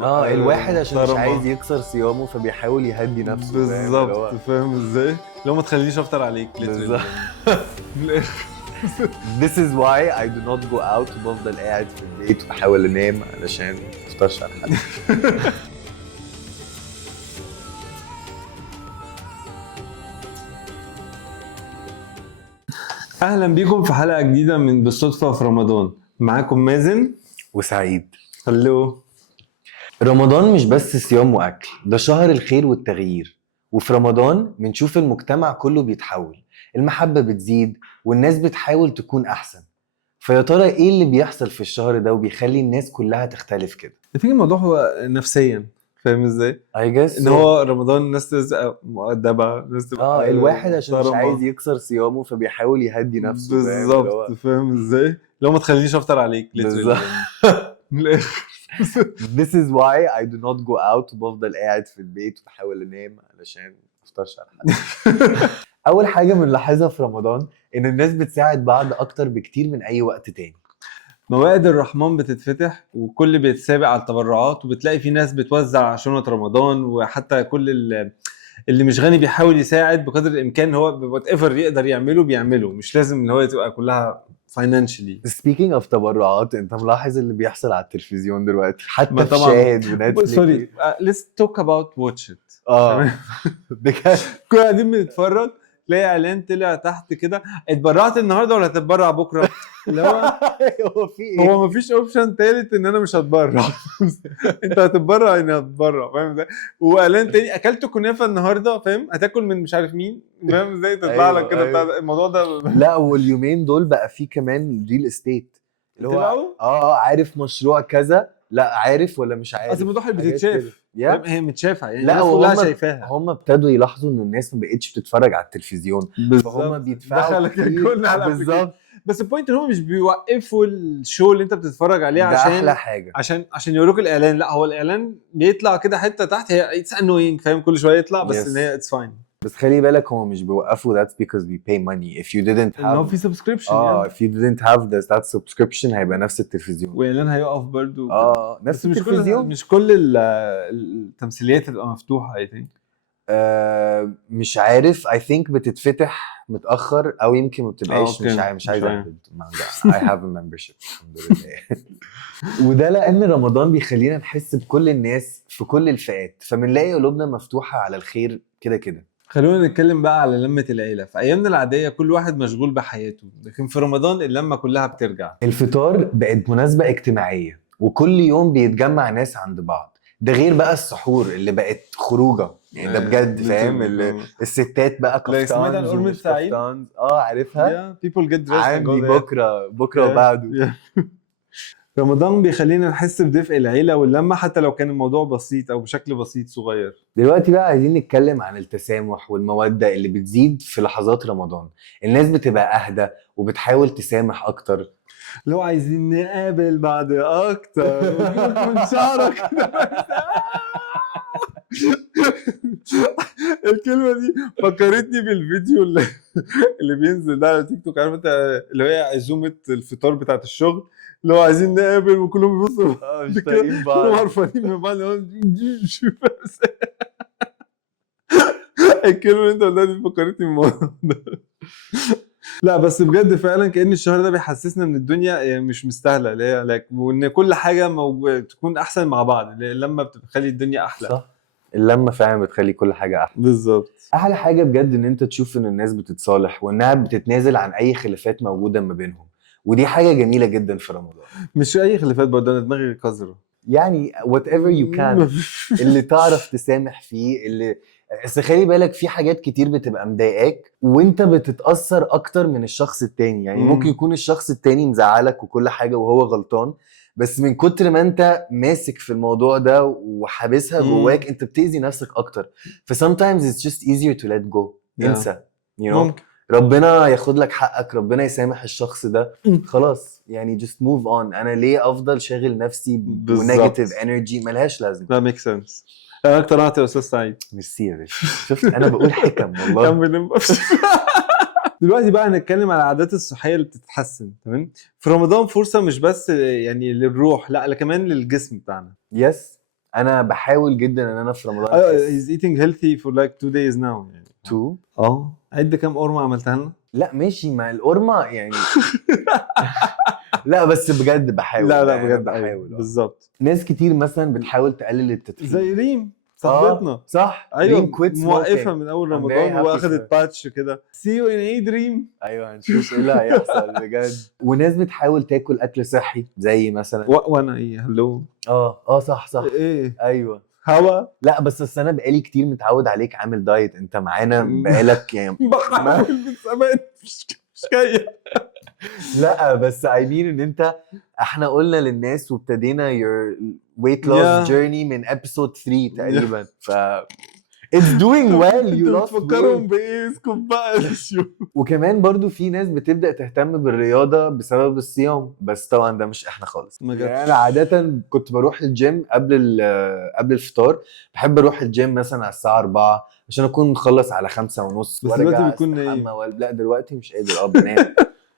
الواحد عشان مش محترمة. عايز يكسر صيامه فبيحاول يهدي نفسه. فاهم؟ اللي بالظبط، هو فاهم ازاي؟ لو ما تخلينيش افطر عليك بالظبط. من الاخر. This is why I do not go out وبفضل قاعد في البيت وبحاول انام علشان ما افطرش على حد. اهلا بيكم في حلقه جديده من بالصدفه في رمضان. معاكم مازن. وسعيد. هلو. رمضان مش بس صيام واكل، ده شهر الخير والتغيير. وفي رمضان بنشوف المجتمع كله بيتحول، المحبة بتزيد والناس بتحاول تكون احسن. فيا ترى ايه اللي بيحصل في الشهر ده وبيخلي الناس كلها تختلف كده؟ تيجي الموضوع هو نفسيا، فاهم ازاي؟ I guess ان هو رمضان الناس تبقى مؤدبه، الناس تبقى الواحد عشان مش محترمة. عايز يكسر صيامه فبيحاول يهدي نفسه. فاهم؟ اللي بالظبط، هو فاهم ازاي؟ لو ما تخلينيش افطر عليك بالظبط. من الاخر. This is why I do not go out وبفضل قاعد في البيت وبحاول انام علشان ما افطرش على حد. اول حاجه بنلاحظها في رمضان ان الناس بتساعد بعض اكتر بكتير من اي وقت تاني. موائد الرحمن بتتفتح وكل بيتسابق على التبرعات، وبتلاقي في ناس بتوزع شنط رمضان، وحتى كل اللي مش غني بيحاول يساعد بقدر الامكان. هو وات ايفر يقدر يعمله، مش لازم ان هو تبقى كلها فاينانشلي. Speaking of تبرعات، انت ملاحظ اللي بيحصل على التلفزيون دلوقتي حتى ما في طبعاً. شاهد ونتفليكس؟ سوري، let's talk about watch it. بجد كنا قاعدين بنتفرج، تلاقي اعلان طلع تحت كده: اتبرعت النهارده ولا هتتبرع بكره؟ اللي هو هو في ايه؟ هو مفيش اوبشن تالت ان انا مش هتبرع. انت هتتبرع اني هتبرع، فاهم ازاي؟ واعلان تاني: اكلت كنافه النهارده، فاهم؟ هتاكل من مش عارف مين، فاهم ازاي؟ تطلع أيوة، لك كده أيوة. بتاع الموضوع ده. لا، واليومين دول بقى في كمان ريل استيت اللي هو طلعوا؟ عارف مشروع كذا، لا عارف ولا مش عارف. اصل الموضوع اللي حاجات بتتشاف، كده. فاهم؟ هي متشافه يعني، لا، الناس كلها شايفاها. هم ابتدوا يلاحظوا ان الناس ما بقتش بتتفرج على التلفزيون، فهم بيدفعوا دخلك كتير. كل على بالظبط. بس البوينت ان هم مش بيوقفوا الشو اللي انت بتتفرج عليه ده عشان احلى حاجه. عشان يوروك الاعلان. لا، هو الاعلان بيطلع كده حته تحت، هي اتس انوينج، فاهم؟ كل شويه يطلع، بس Yes. ان هي اتس فاين. بس خلي بالك هم مش بيوقفوا. that's because we pay money. if you didn't ان هو have في سبسكريبشن if you didn't have that subscription هيبقى نفس التلفزيون. واعلان هيقف برضو. نفس بس مش كل التلفزيون. مش كل التمثيليات هتبقى مفتوحه، اي ثينك. مش عارف. I think بتتفتح متأخر او يمكن ما بتبقاش. أوكي. مش عايز مش عارف. اهبد. I have a membership الحمد لله. وده لان رمضان بيخلينا نحس بكل الناس في كل الفئات، فبنلاقي قلوبنا مفتوحة على الخير كده كده. خلونا نتكلم بقى على لمة العيلة. في أيامنا العادية كل واحد مشغول بحياته، لكن في رمضان اللمة كلها بترجع. الفطار بقت مناسبة اجتماعية وكل يوم بيتجمع ناس عند بعض. ده غير بقى السحور اللي بقت خروجة يعني. ده بجد فاهم الستات بقى لا، سمعت عن كفتانز قرمة ومش سعيد؟ كفتانز. عارفها. people get dressed and go عندي there. بكرة وبعده. رمضان بيخلينا نحس بدفء العيلة واللمة، حتى لو كان الموضوع بسيط أو بشكل بسيط صغير. دلوقتي بقى عايزين نتكلم عن التسامح والمودة اللي بتزيد في لحظات رمضان. الناس بتبقى أهدى وبتحاول تسامح أكتر. لو عايزين نقابل بعد أكتر من شعرك. الكلمة دي فكرتني بالفيديو اللي بينزل ده على تيك توك، عارف انت؟ اللي هي عزومة الفطار بتاعت الشغل، اللي هو عايزين نقابل وكلهم بيبصوا مش طايقين بعض. كلهم عارفين من بعض. الكلمة اللي انت قلتها دي فكرتني بالموضوع ده. لا بس بجد فعلا كأن الشهر ده بيحسسنا ان الدنيا مش مستاهلة، اللي هي وان كل حاجة تكون احسن مع بعض لما بتخلي الدنيا احلى. صح. اللمة فعلا بتخلي كل حاجة أحلى. بالظبط. أحلى حاجة بجد إن أنت تشوف إن الناس بتتصالح وإنها بتتنازل عن أي خلافات موجودة ما بينهم، ودي حاجة جميلة جدا في رمضان. مش اي خلافات برضه، انا دماغي قذرة يعني whatever you can اللي تعرف تسامح فيه. اللي بس خلي بالك في حاجات كتير بتبقى مضايقاك وانت بتتأثر اكتر من الشخص التاني. يعني ممكن يكون الشخص التاني مزعلك وكل حاجة وهو غلطان، بس من كتر ما انت ماسك في الموضوع ده وحابسها جواك انت بتأذي نفسك اكتر. ف sometimes it's just easier to let go. انسى. you know? ممكن ربنا ياخد لك حقك، ربنا يسامح الشخص ده، خلاص يعني just move on. انا ليه افضل شاغل نفسي بنيجاتيف انرجي ملهاش لازمه. ده ميك سنس. انا اقتنعت يا استاذ سعيد. ميرسي يا باشا. شفت انا بقول حكم والله. دلوقتي بقى هنتكلم على العادات الصحيه اللي بتتحسن. تمام. في رمضان فرصه مش بس يعني للروح، لا كمان للجسم بتاعنا. يس. انا بحاول جدا ان انا في رمضان he's eating healthy for like 2 days now يعني. تو. عد كام قرمه عملتها لنا؟ لا ماشي مع القرمه يعني. لا بس بجد بحاول، لا يعني أنا بجد أيوة، بحاول. بالظبط. ناس كتير مثلا بتحاول تقلل التدخين زي ريم صاحبتنا. صح. ايوه ريم quit موقفه smoking. من اول I'm رمضان very happy for واخدت her. باتش كده سي يو ان اي دريم. ايوه هنشوف ايه اللي هيحصل بجد. وناس بتحاول تاكل اكل صحي زي مثلا وانا ايه هلو صح ايه ايوه. هوا لا بس أصل انا بقالي كتير متعود عليك عامل دايت، انت معانا بقالك يعني بحاول من زمان مش جايه. لا بس I mean ان انت احنا قلنا للناس وابتدينا your weight loss Yeah. journey من episode 3 تقريبا ف it's doing well you انتوا lost بتفكرهم weight. بايه؟ اسكت بقى شو. وكمان برضو في ناس بتبدأ تهتم بالرياضة بسبب الصيام، بس طبعا ده مش احنا خالص. ما جاتش. يعني انا عادة كنت بروح الجيم قبل الفطار. بحب اروح الجيم مثلا على الساعة 4 عشان اكون مخلص على 5:30 بس دلوقتي وارجع بتكون استحمى نايم. لا دلوقتي مش قادر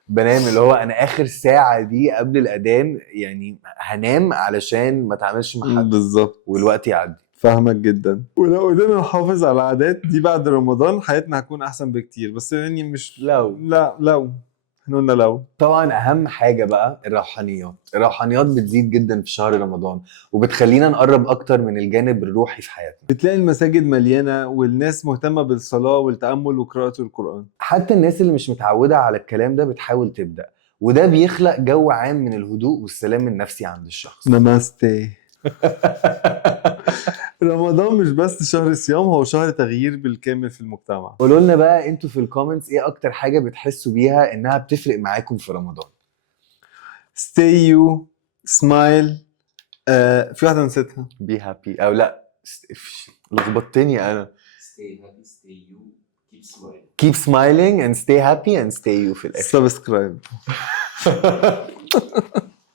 بنام اللي هو انا اخر ساعة دي قبل الاذان يعني هنام علشان ما تعملش مع حد بالظبط والوقت يعدي. فاهمك جدا. ولو قدرنا نحافظ على العادات دي بعد رمضان حياتنا هتكون احسن بكتير، بس يعني مش لو احنا قلنا لو. طبعا اهم حاجه بقى الروحانيات بتزيد جدا في شهر رمضان وبتخلينا نقرب اكتر من الجانب الروحي في حياتنا. بتلاقي المساجد مليانه والناس مهتمه بالصلاه والتامل وقراءه القران. حتى الناس اللي مش متعوده على الكلام ده بتحاول تبدا، وده بيخلق جو عام من الهدوء والسلام النفسي عند الشخص. نماستي. رمضان مش بس شهر صيام، هو شهر تغيير بالكامل في المجتمع. قولوا لنا بقى انتوا في الكومنتس ايه اكتر حاجه بتحسوا بيها انها بتفرق معاكم في رمضان. stay you smile. في واحدة نسيتها. be happy او لا لخبطتني انا. stay happy, stay you, keep smiling. keep smiling and stay happy and stay you في الاخر. سبسكرايب.